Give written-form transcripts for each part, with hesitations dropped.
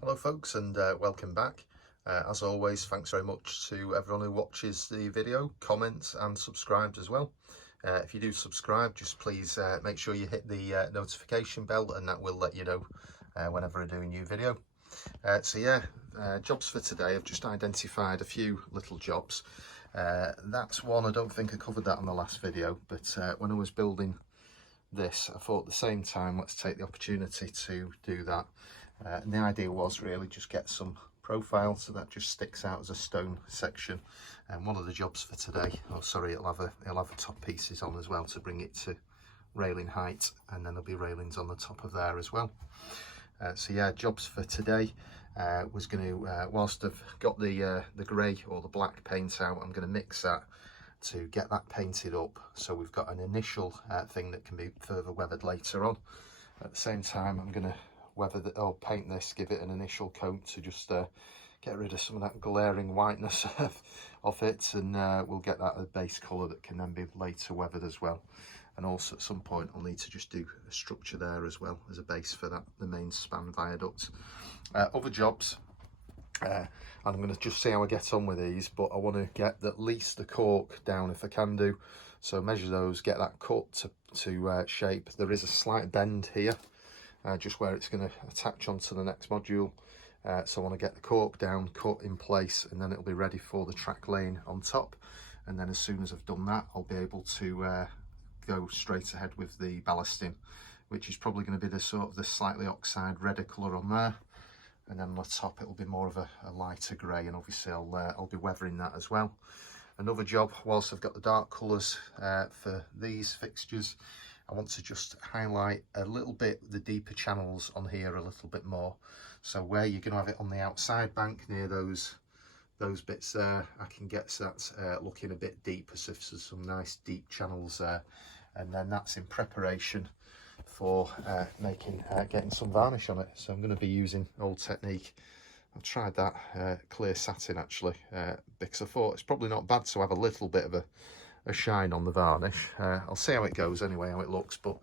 Hello folks, and welcome back. As always, thanks very much to everyone who watches the video, comments and subscribes as well. If you do subscribe, just please make sure you hit the notification bell, and that will let you know whenever I do a new video. Jobs for today. I've just identified a few little jobs. That's one, I don't think I covered that on the last video, but when I was building this, I thought at the same time, let's take the opportunity to do that. And the idea was really just get some profile so that just sticks out as a stone section. And one of the jobs for today, it'll have top pieces on as well to bring it to railing height, and then there'll be railings on the top of there as well. Jobs for today was going to, whilst I've got the grey or the black paint out, I'm going to mix that to get that painted up, so we've got an initial thing that can be further weathered later on. At the same time, I'm going to paint this, give it an initial coat to just get rid of some of that glaring whiteness of it, and we'll get that a base colour that can then be later weathered as well. And also at some point I'll need to just do a structure there as well as a base for that, the main span viaduct. Other jobs, and I'm going to just see how I get on with these, but I want to get at least the cork down if I can do. So measure those, get that cut to shape. There is a slight bend here, just where it's going to attach onto the next module. So I want to get the cork down, cut in place, and then it'll be ready for the track lane on top. And then as soon as I've done that, I'll be able to go straight ahead with the ballasting, which is probably going to be the sort of the slightly oxide redder colour on there. And then on the top it'll be more of a lighter grey, and obviously I'll be weathering that as well. Another job, whilst I've got the dark colours for these fixtures, I want to just highlight a little bit the deeper channels on here a little bit more. So where you're going to have it on the outside bank near those bits there, I can get that looking a bit deeper, so there's some nice deep channels there. And then that's in preparation for getting some varnish on it. So I'm going to be using old technique. I've tried that clear satin actually, because I thought it's probably not bad to have a little bit of a shine on the varnish. I'll see how it goes anyway, how it looks, but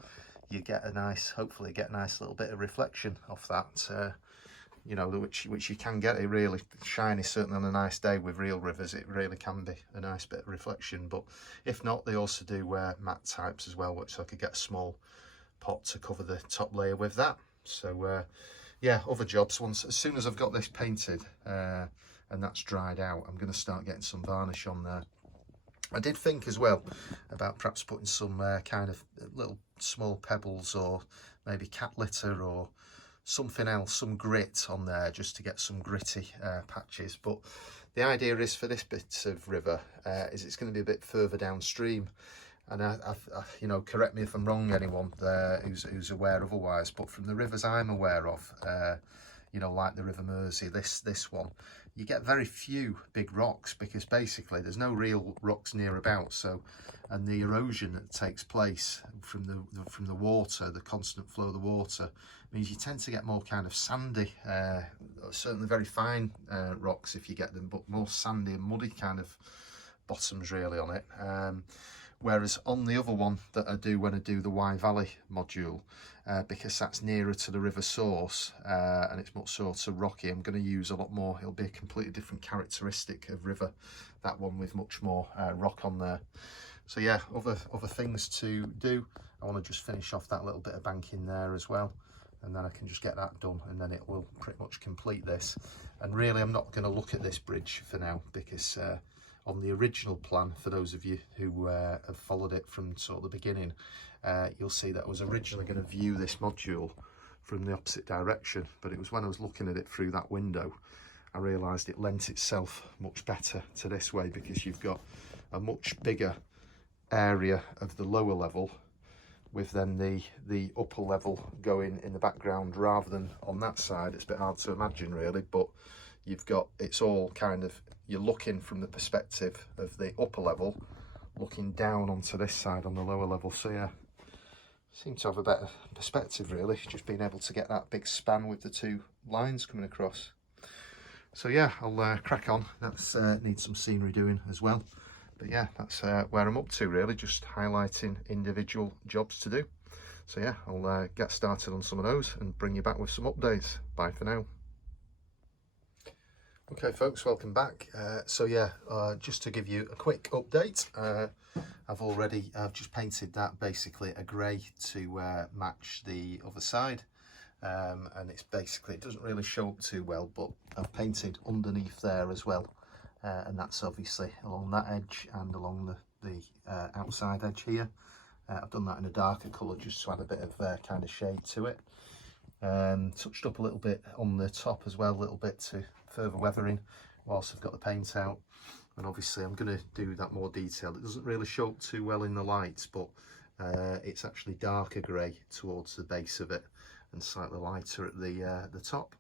you get hopefully get a nice little bit of reflection off that, you know, which you can get it really shiny, certainly on a nice day with real rivers. It really can be a nice bit of reflection. But if not, they also do matte types as well, which I could get a small pot to cover the top layer with that. So yeah, other jobs, as soon as I've got this painted and that's dried out, I'm going to start getting some varnish on there. I did think as well about perhaps putting some kind of little small pebbles, or maybe cat litter or something else, some grit on there, just to get some gritty patches. But the idea is for this bit of river is it's going to be a bit further downstream. And you know, correct me if I'm wrong, anyone there who's aware otherwise, but from the rivers I'm aware of, you know, like the River Mersey, this one, you get very few big rocks, because basically there's no real rocks near about. So, and the erosion that takes place from the water, the constant flow of the water, means you tend to get more kind of sandy, certainly very fine rocks if you get them, but more sandy and muddy kind of bottoms really on it. Whereas on the other one that I do when I do the Wye Valley module, because that's nearer to the river source and it's much sort of rocky, I'm going to use a lot more. It'll be a completely different characteristic of river, that one with much more rock on there. So yeah, other things to do. I want to just finish off that little bit of banking there as well, and then I can just get that done, and then it will pretty much complete this. And really I'm not going to look at this bridge for now, because on the original plan, for those of you who have followed it from sort of the beginning, you'll see that I was originally going to view this module from the opposite direction, but it was when I was looking at it through that window, I realised it lent itself much better to this way, because you've got a much bigger area of the lower level, with then the upper level going in the background rather than on that side. It's a bit hard to imagine really, but you've got, it's all kind of, you're looking from the perspective of the upper level, looking down onto this side on the lower level. So yeah, seem to have a better perspective really, just being able to get that big span with the two lines coming across. So yeah, I'll crack on. That's needs some scenery doing as well. But yeah, that's where I'm up to really, just highlighting individual jobs to do. So yeah, I'll get started on some of those and bring you back with some updates. Bye for now. Okay folks, welcome back. Just to give you a quick update, I've just painted that basically a grey to match the other side, and it doesn't really show up too well, but I've painted underneath there as well, and that's obviously along that edge and along the outside edge here. I've done that in a darker colour just to add a bit of kind of shade to it. Touched up a little bit on the top as well, a little bit to further weathering whilst I've got the paint out, and obviously I'm going to do that more detailed. It doesn't really show up too well in the lights, but it's actually darker grey towards the base of it and slightly lighter at the top.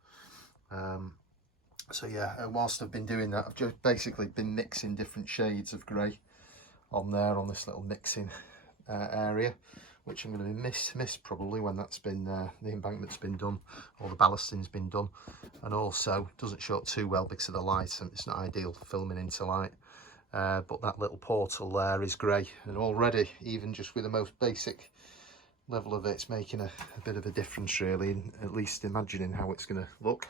Whilst I've been doing that, I've just basically been mixing different shades of grey on there on this little mixing area, which I'm going to miss probably when that's been the embankment's been done or the ballasting's been done, and also doesn't show up too well because of the light, and it's not ideal for filming into light. But that little portal there is grey, and already, even just with the most basic level of it, it's making a bit of a difference really, in at least imagining how it's going to look.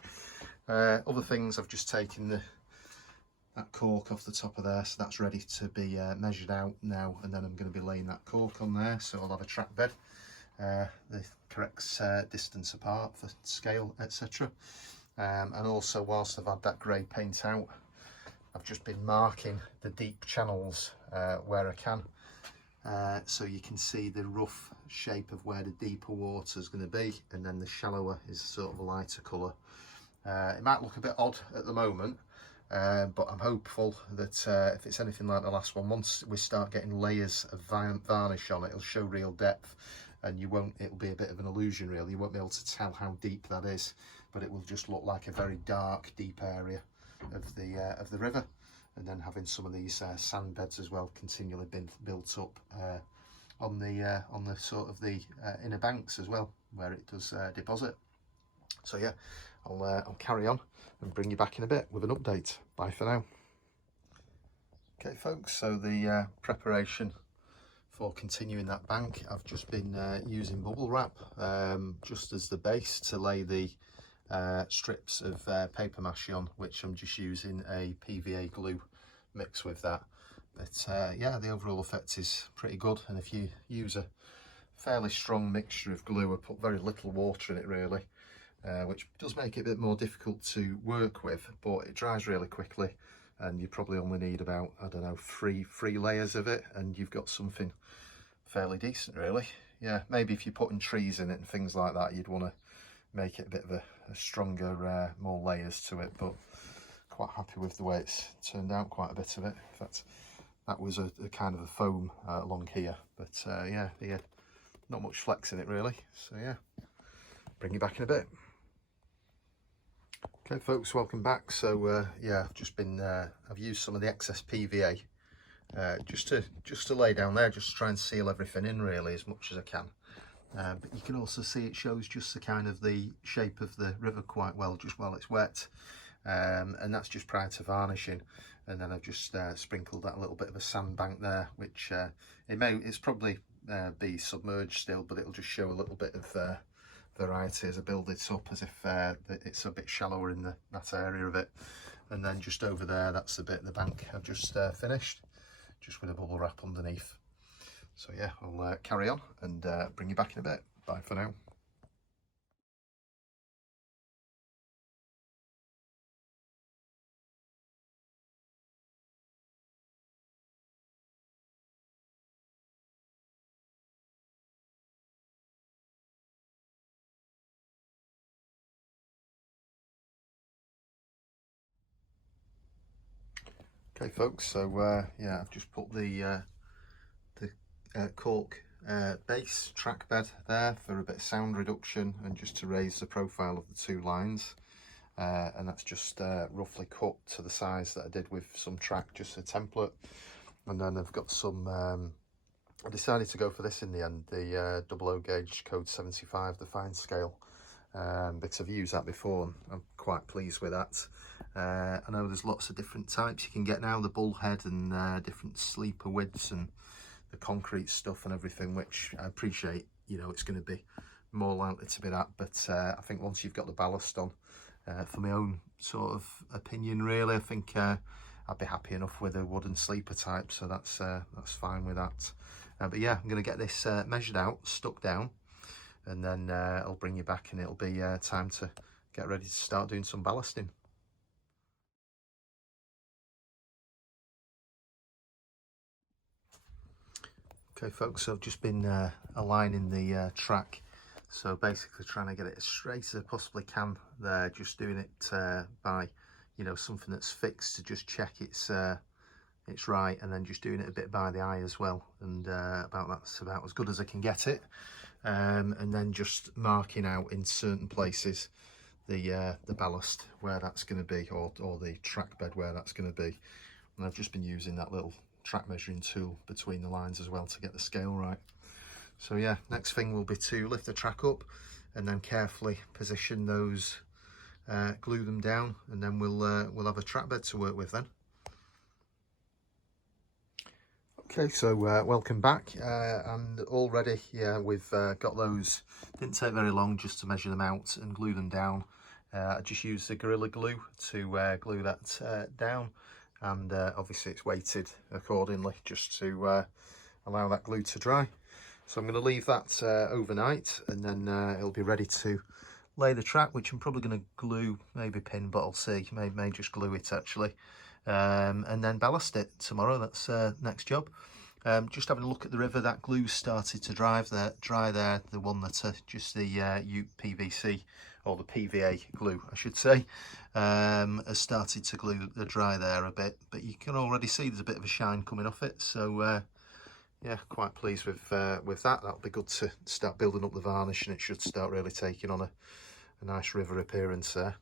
Other things, I've just taken that cork off the top of there, so that's ready to be measured out now, and then I'm going to be laying that cork on there, so I'll have a track bed, the correct distance apart for scale, etc. And also, whilst I've had that grey paint out, I've just been marking the deep channels where I can, so you can see the rough shape of where the deeper water is going to be, and then the shallower is sort of a lighter colour. It might look a bit odd at the moment, but I'm hopeful that if it's anything like the last one, once we start getting layers of varnish on it, it'll show real depth, and it'll be a bit of an illusion really. You won't be able to tell how deep that is, but it will just look like a very dark, deep area of the river. And then having some of these sand beds as well continually been built up on the sort of the inner banks as well, where it does deposit. So yeah, I'll carry on and bring you back in a bit with an update. Bye for now. Okay folks, so the preparation for continuing that bank, I've just been using bubble wrap just as the base to lay the strips of paper mache on, which I'm just using a PVA glue mix with that. But yeah, the overall effect is pretty good, and if you use a fairly strong mixture of glue, I put very little water in it really, which does make it a bit more difficult to work with, but it dries really quickly, and you probably only need about, I don't know, three layers of it, and you've got something fairly decent really. Yeah, maybe if you're putting trees in it and things like that, you'd want to make it a bit of a stronger, more layers to it, but quite happy with the way it's turned out, quite a bit of it. In fact, that was a kind of a foam along here, but yeah, not much flex in it really. So yeah, bring you back in a bit. Okay folks, welcome back. So yeah, I've just been I've used some of the excess PVA just to lay down there, just to try and seal everything in really as much as I can. But you can also see it shows just the kind of the shape of the river quite well just while it's wet, and that's just prior to varnishing. And then I've just sprinkled that little bit of a sandbank there, which it's probably be submerged still, but it'll just show a little bit of variety as I build it up, as if it's a bit shallower in that area of it. And then just over there, that's the bank I've just finished, just with a bubble wrap underneath. So yeah, I'll carry on and bring you back in a bit. Bye for now. Okay folks, so yeah, I've just put the cork base track bed there for a bit of sound reduction and just to raise the profile of the two lines, and that's just roughly cut to the size that I did with some track, just a template. And then I've got some I decided to go for this in the end, the 00 gauge code 75, the fine scale, because I've used that before and I'm quite pleased with that. I know there's lots of different types you can get now, the bullhead and different sleeper widths and the concrete stuff and everything, which I appreciate. You know, it's going to be more likely to be that, but I think once you've got the ballast on For my own sort of opinion, really, I think I'd be happy enough with a wooden sleeper type, so that's fine with that. But yeah, I'm going to get this measured out, stuck down, and then I'll bring you back and it'll be time to get ready to start doing some ballasting. Okay folks, so I've just been aligning the track, so basically trying to get it as straight as I possibly can there, just doing it by, you know, something that's fixed to just check it's right, and then just doing it a bit by the eye as well, and that's about as good as I can get it. And then just marking out in certain places the ballast where that's going to be, or the track bed where that's going to be. And I've just been using that little track measuring tool between the lines as well to get the scale right. So yeah, next thing will be to lift the track up and then carefully position those, glue them down, and then we'll have a track bed to work with then. Okay, so welcome back, and already, yeah, we've got those. Didn't take very long just to measure them out and glue them down. I just used the Gorilla Glue to glue that down, and obviously it's weighted accordingly just to allow that glue to dry. So I'm going to leave that overnight, and then it'll be ready to lay the track, which I'm probably going to glue, maybe pin, but I'll see, may just glue it actually. And then ballast it tomorrow. That's next job. Just having a look at the river, that glue started to dry there, the one that just the PVC, or the PVA glue I should say, has started to dry there a bit, but you can already see there's a bit of a shine coming off it, so yeah, quite pleased with that. That'll be good to start building up the varnish, and it should start really taking on a nice river appearance there.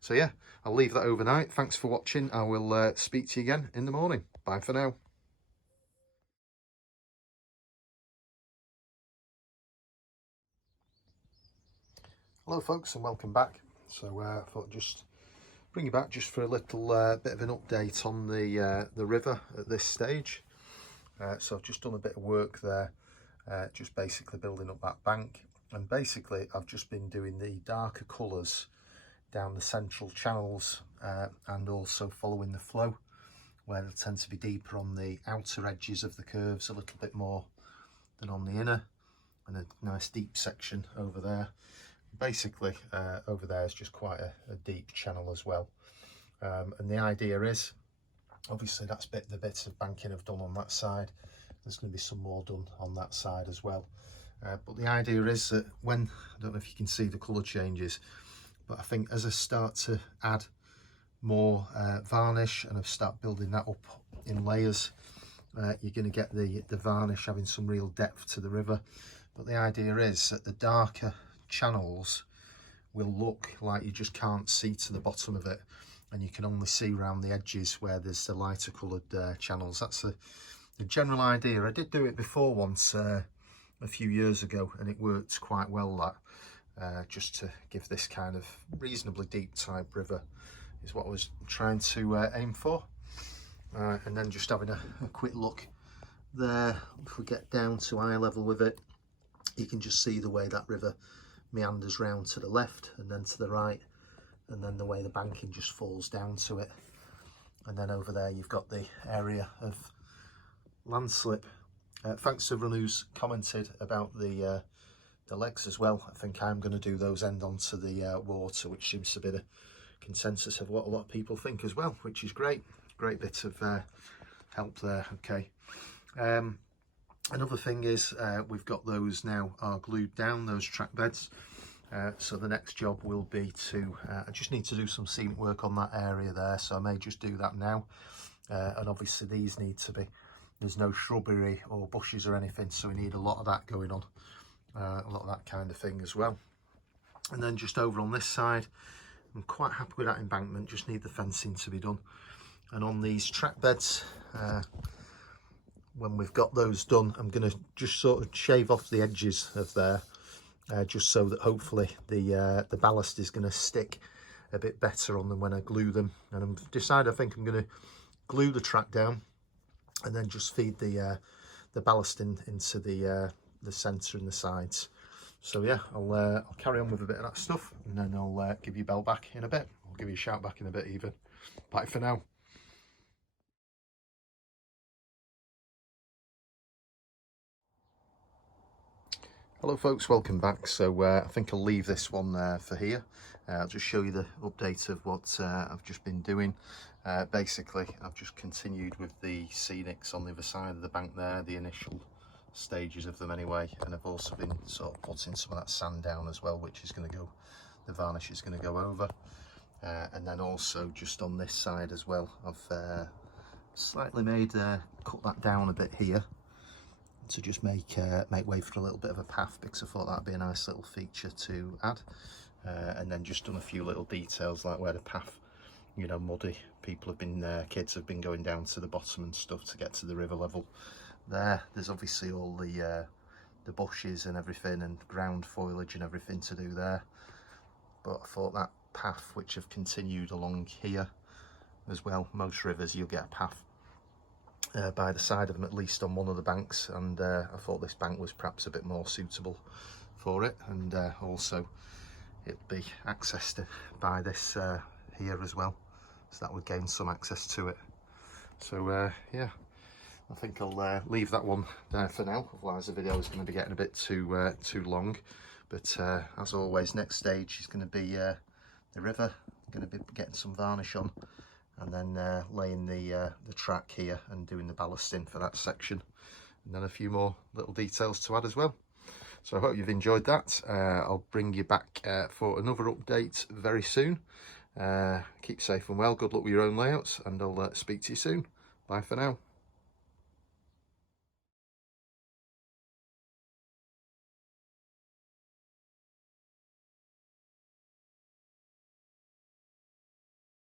So yeah, I'll leave that overnight. Thanks for watching. I will speak to you again in the morning. Bye for now. Hello folks, and welcome back. So I thought I'd just bring you back just for a little bit of an update on the river at this stage. So I've just done a bit of work there, just basically building up that bank, and basically I've just been doing the darker colours down the central channels, and also following the flow, where they tend to be deeper on the outer edges of the curves a little bit more than on the inner, and a nice deep section over there. Basically over there is just quite a deep channel as well, and the idea is, obviously that's the bits of banking I've done on that side. There's going to be some more done on that side as well, but the idea is that when, I don't know if you can see the colour changes, but I think as I start to add more varnish and I start building that up in layers, you're going to get the varnish having some real depth to the river. But the idea is that the darker channels will look like you just can't see to the bottom of it, and you can only see around the edges where there's the lighter coloured channels. That's the general idea. I did do it before once a few years ago, and it worked quite well, that just to give this kind of reasonably deep type river is what I was trying to aim for. And then just having a quick look there, if we get down to eye level with it, you can just see the way that river meanders round to the left and then to the right, and then the way the banking just falls down to it. And then over there you've got the area of landslip. Thanks to everyone who's commented about the legs as well. I think I'm going to do those end onto the water, which seems to be the consensus of what a lot of people think as well, which is great bit of help there. Okay, another thing is we've got those now are glued down, those track beds, so the next job will be to I just need to do some scenic work on that area there, so I may just do that now, and obviously these need to be, there's no shrubbery or bushes or anything, so we need a lot of that going on, a lot of that kind of thing as well. And then just over on this side, I'm quite happy with that embankment, just need the fencing to be done. And on these track beds, when we've got those done, I'm going to just sort of shave off the edges of there, just so that hopefully the ballast is going to stick a bit better on them when I glue them. And I've decided I think I'm going to glue the track down and then just feed the ballast into the centre and the sides. So yeah, I'll carry on with a bit of that stuff, and then I'll give you a bell back in a bit. I'll give you a shout back in a bit even. Bye for now. Hello folks, welcome back. So I think I'll leave this one for here. I'll just show you the update of what I've just been doing. Basically, I've just continued with the Scenics on the other side of the bank there, the initial stages of them anyway, and I've also been sort of putting some of that sand down as well, which is going to go, the varnish is going to go over. And then also just on this side as well, I've slightly cut that down a bit here, to just make way for a little bit of a path, because I thought that'd be a nice little feature to add. And then just done a few little details like where the path, you know, muddy, people have been kids have been going down to the bottom and stuff to get to the river level. There's obviously all the bushes and everything and ground foliage and everything to do there, but I thought that path, which have continued along here as well, most rivers you'll get a path by the side of them, at least on one of the banks, and I thought this bank was perhaps a bit more suitable for it, and also it'll be accessed by this here as well, so that would gain some access to it. So yeah, I think I'll leave that one there for now, otherwise the video is going to be getting a bit too long. But as always, next stage is going to be the river. I'm going to be getting some varnish on, and then laying the track here and doing the ballasting for that section, and then a few more little details to add as well. So I hope you've enjoyed that. I'll bring you back for another update very soon. Keep safe and well, good luck with your own layouts, and I'll speak to you soon. Bye for now.